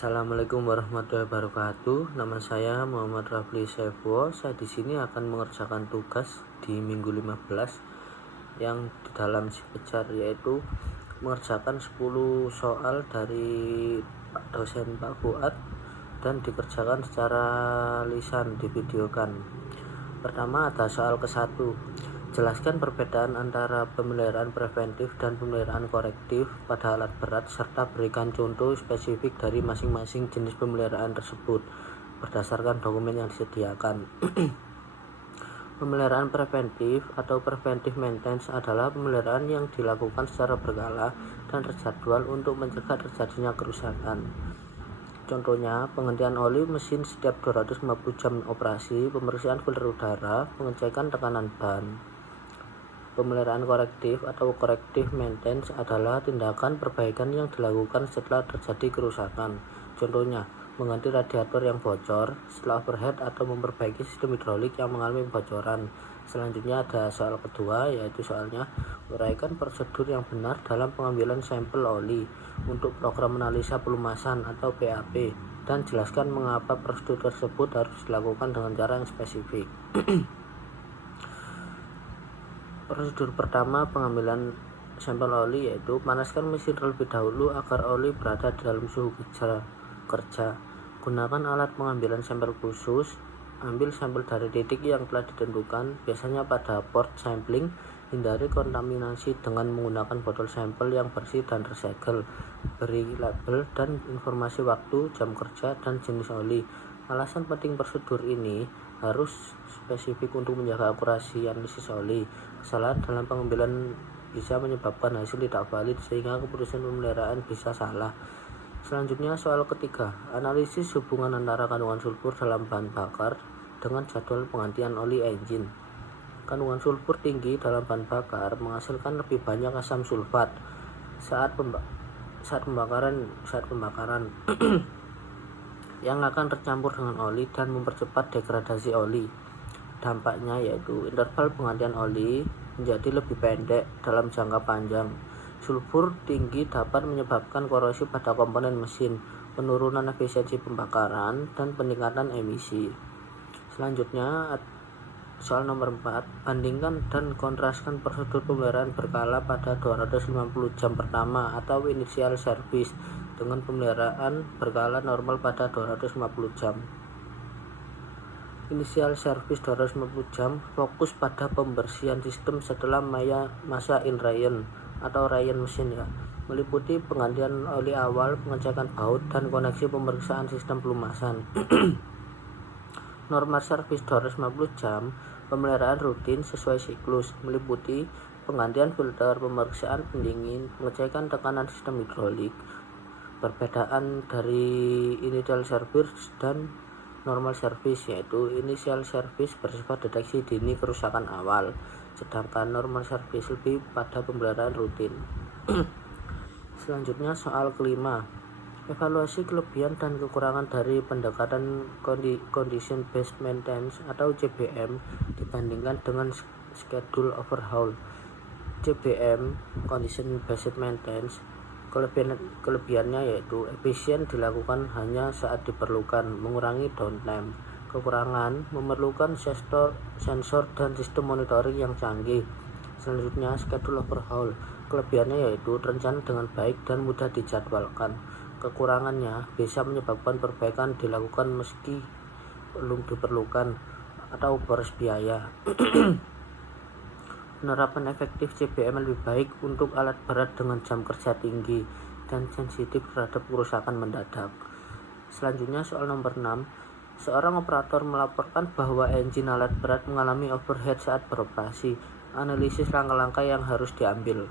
Assalamualaikum warahmatullahi wabarakatuh. Nama saya Muhammad Rafli Sefwo. Saya di sini akan mengerjakan tugas di minggu 15 yang di dalam si pejar, yaitu mengerjakan 10 soal dari Pak dosen Pak Fuad dan dikerjakan secara lisan, divideokan. Pertama ada soal ke-1. Jelaskan perbedaan antara pemeliharaan preventif dan pemeliharaan korektif pada alat berat serta berikan contoh spesifik dari masing-masing jenis pemeliharaan tersebut berdasarkan dokumen yang disediakan. Pemeliharaan preventif atau preventive maintenance adalah pemeliharaan yang dilakukan secara berkala dan terjadwal untuk mencegah terjadinya kerusakan. Contohnya, penggantian oli mesin setiap 250 jam operasi, pemeriksaan filter udara, pengecekan tekanan ban. Pemeliharaan korektif atau corrective maintenance adalah tindakan perbaikan yang dilakukan setelah terjadi kerusakan. Contohnya, mengganti radiator yang bocor, setelah overhead, atau memperbaiki sistem hidrolik yang mengalami kebocoran. Selanjutnya ada soal kedua, yaitu soalnya uraikan prosedur yang benar dalam pengambilan sampel oli untuk program analisa pelumasan atau PAP, dan jelaskan mengapa prosedur tersebut harus dilakukan dengan cara yang spesifik. Prosedur pertama pengambilan sampel oli yaitu panaskan mesin terlebih dahulu agar oli berada di dalam suhu kerja. Gunakan alat pengambilan sampel khusus. Ambil sampel dari titik yang telah ditentukan, biasanya pada port sampling. Hindari kontaminasi dengan menggunakan botol sampel yang bersih dan tersegel. Beri label dan informasi waktu, jam kerja, dan jenis oli. Alasan penting prosedur ini harus spesifik untuk menjaga akurasi analisis oli. Kesalahan dalam pengambilan bisa menyebabkan hasil tidak valid sehingga keputusan pemeliharaan bisa salah. Selanjutnya soal ketiga, analisis hubungan antara kandungan sulfur dalam bahan bakar dengan jadwal penggantian oli engine. Kandungan sulfur tinggi dalam bahan bakar menghasilkan lebih banyak asam sulfat saat pembakaran yang akan tercampur dengan oli dan mempercepat degradasi oli. Dampaknya yaitu interval penggantian oli menjadi lebih pendek dalam jangka panjang. Sulfur tinggi dapat menyebabkan korosi pada komponen mesin, penurunan efisiensi pembakaran, dan peningkatan emisi. Selanjutnya soal nomor 4, bandingkan dan kontraskan prosedur pemeliharaan berkala pada 250 jam pertama atau initial service dengan pemeliharaan berkala normal pada 250 jam. Initial service 250 jam fokus pada pembersihan sistem setelah masa in-Ryan atau Ryan mesin meliputi penggantian oli awal, pengecekan baut, dan koneksi pemeriksaan sistem pelumasan. Normal service 250 jam pemeliharaan rutin sesuai siklus meliputi penggantian filter, pemeriksaan pendingin, pengecekan tekanan sistem hidrolik. Perbedaan dari initial service dan normal service yaitu initial service bersifat deteksi dini kerusakan awal, sedangkan normal service lebih pada pemeliharaan rutin. Selanjutnya soal kelima, evaluasi kelebihan dan kekurangan dari pendekatan condition based maintenance atau CBM dibandingkan dengan schedule overhaul. CBM condition based maintenance kelebihannya yaitu efisien, dilakukan hanya saat diperlukan, mengurangi downtime. Kekurangan memerlukan sensor dan sistem monitoring yang canggih. Selanjutnya schedule overhaul, kelebihannya yaitu terencana dengan baik dan mudah dijadwalkan. Kekurangannya bisa menyebabkan perbaikan dilakukan meski belum diperlukan atau boros biaya. Penerapan efektif CBM lebih baik untuk alat berat dengan jam kerja tinggi dan sensitif terhadap kerusakan mendadak. Selanjutnya soal nomor 6, seorang operator melaporkan bahwa engine alat berat mengalami overhead saat beroperasi. Analisis langkah-langkah yang harus diambil.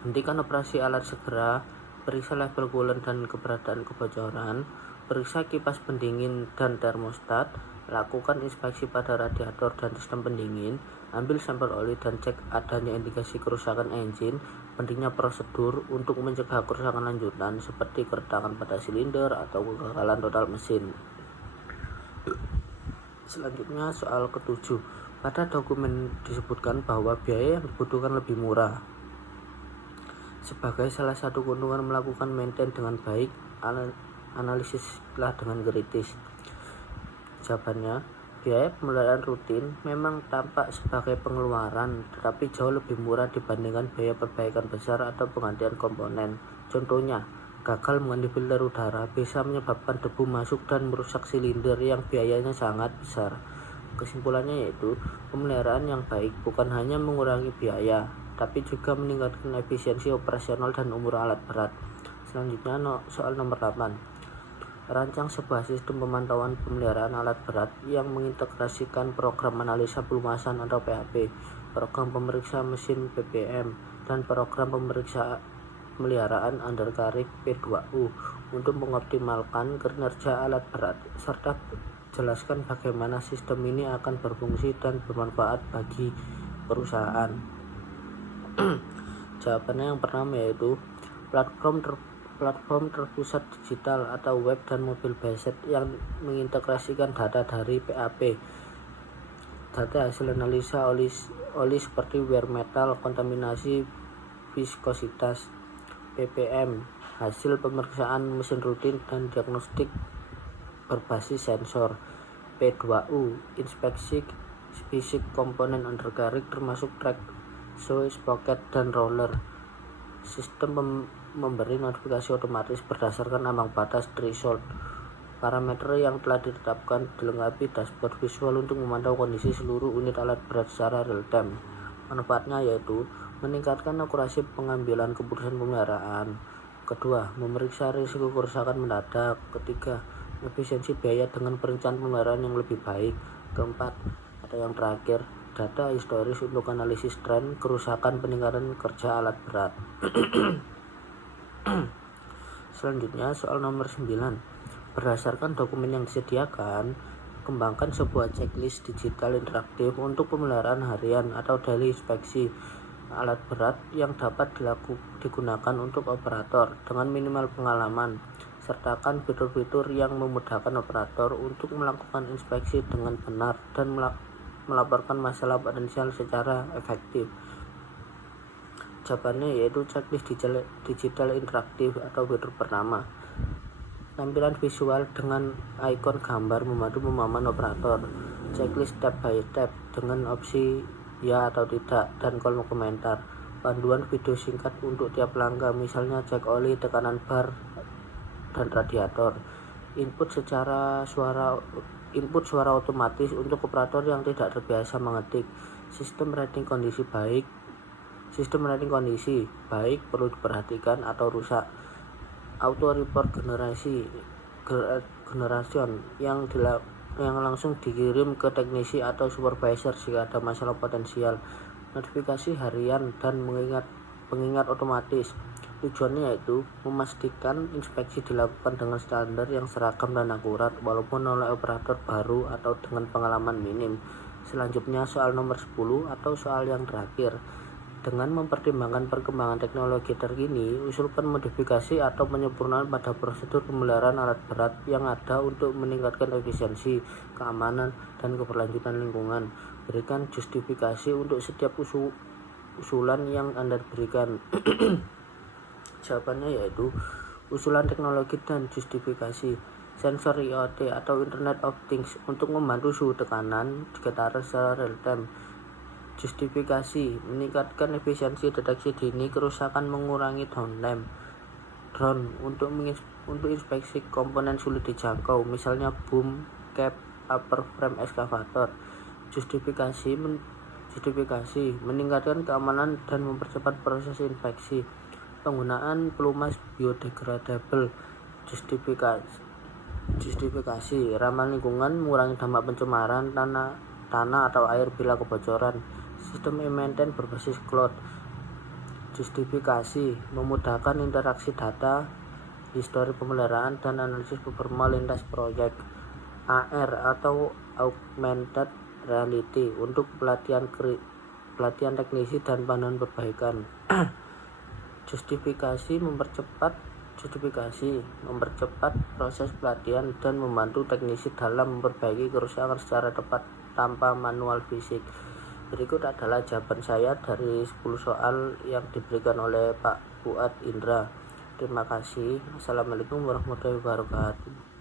Hentikan operasi alat segera, periksa level coolant dan keberadaan kebocoran, periksa kipas pendingin dan termostat, lakukan inspeksi pada radiator dan sistem pendingin, ambil sampel oli dan cek adanya indikasi kerusakan engine. Pentingnya prosedur untuk mencegah kerusakan lanjutan seperti keretakan pada silinder atau kegagalan total mesin. Selanjutnya soal ke-7, pada dokumen disebutkan bahwa biaya yang dibutuhkan lebih murah. Sebagai salah satu keuntungan melakukan maintain dengan baik, analisislah dengan kritis. Jawabannya, biaya pemeliharaan rutin memang tampak sebagai pengeluaran, tetapi jauh lebih murah dibandingkan biaya perbaikan besar atau penggantian komponen. Contohnya, gagal mengganti filter udara bisa menyebabkan debu masuk dan merusak silinder yang biayanya sangat besar. Kesimpulannya yaitu, pemeliharaan yang baik bukan hanya mengurangi biaya, tapi juga meningkatkan efisiensi operasional dan umur alat berat. Selanjutnya soal nomor 8. Rancang sebuah sistem pemantauan pemeliharaan alat berat yang mengintegrasikan program analisa pelumasan atau PAP, program pemeriksa mesin PPM, dan program pemeriksa pemeliharaan undercarriage P2U untuk mengoptimalkan kinerja alat berat, serta jelaskan bagaimana sistem ini akan berfungsi dan bermanfaat bagi perusahaan. Jawabannya yang pertama yaitu platform terpusat digital atau web dan mobile based yang mengintegrasikan data dari PAP, data hasil analisa oli seperti wear metal, kontaminasi, viskositas, PPM, hasil pemeriksaan mesin rutin dan diagnostik berbasis sensor, P2U, inspeksi fisik komponen undercarriage termasuk track, shoe, sprocket, dan roller. Sistem memberi notifikasi otomatis berdasarkan ambang batas threshold. Parameter yang telah ditetapkan dilengkapi dashboard visual untuk memantau kondisi seluruh unit alat berat secara real time. Manfaatnya yaitu meningkatkan akurasi pengambilan keputusan pemeliharaan. Kedua, memeriksa risiko kerusakan mendadak. Ketiga, efisiensi biaya dengan perencanaan pemeliharaan yang lebih baik. Keempat, atau yang terakhir, data historis untuk analisis tren kerusakan peningkatan kerja alat berat. Selanjutnya soal nomor 9. Berdasarkan dokumen yang disediakan, kembangkan sebuah checklist digital interaktif untuk pemeliharaan harian atau daily inspeksi alat berat yang dapat digunakan untuk operator dengan minimal pengalaman. Sertakan fitur-fitur yang memudahkan operator untuk melakukan inspeksi dengan benar dan melaporkan masalah potensial secara efektif. Jawabannya yaitu checklist digital interaktif atau fitur pertama. Tampilan visual dengan ikon gambar membantu pemahaman operator. Checklist step by step dengan opsi ya atau tidak dan kolom komentar. Panduan video singkat untuk tiap langkah, misalnya cek oli, tekanan bar, dan radiator. Input suara otomatis untuk operator yang tidak terbiasa mengetik. Sistem rating kondisi baik perlu diperhatikan atau rusak. Auto report generation yang langsung dikirim ke teknisi atau supervisor jika ada masalah potensial. Notifikasi harian dan pengingat otomatis. Tujuannya yaitu memastikan inspeksi dilakukan dengan standar yang seragam dan akurat walaupun oleh operator baru atau dengan pengalaman minim. Selanjutnya soal nomor 10 atau soal yang terakhir. Dengan mempertimbangkan perkembangan teknologi terkini, usulkan modifikasi atau penyempurnaan pada prosedur pemeliharaan alat berat yang ada untuk meningkatkan efisiensi, keamanan, dan keberlanjutan lingkungan. Berikan justifikasi untuk setiap usulan yang Anda berikan. Jawabannya yaitu usulan teknologi dan justifikasi. Sensor IoT atau Internet of Things untuk membantu suhu tekanan getaran secara real time. Justifikasi meningkatkan efisiensi deteksi dini kerusakan, mengurangi downtime. Drone untuk inspeksi komponen sulit dijangkau, misalnya boom, cap, upper frame excavator. Justifikasi meningkatkan keamanan dan mempercepat proses inspeksi. Penggunaan pelumas biodegradable. Justifikasi ramah lingkungan, mengurangi dampak pencemaran tanah atau air bila kebocoran. Sistem e-maintain berbasis cloud. Justifikasi memudahkan interaksi data, histori pemeliharaan, dan analisis performa lintas proyek. AR atau augmented reality untuk pelatihan teknisi dan panduan perbaikan. Justifikasi mempercepat proses pelatihan dan membantu teknisi dalam memperbaiki kerusakan secara tepat tanpa manual fisik. Berikut adalah jawaban saya dari 10 soal yang diberikan oleh Pak Fuad Indra. Terima kasih. Assalamualaikum warahmatullahi wabarakatuh.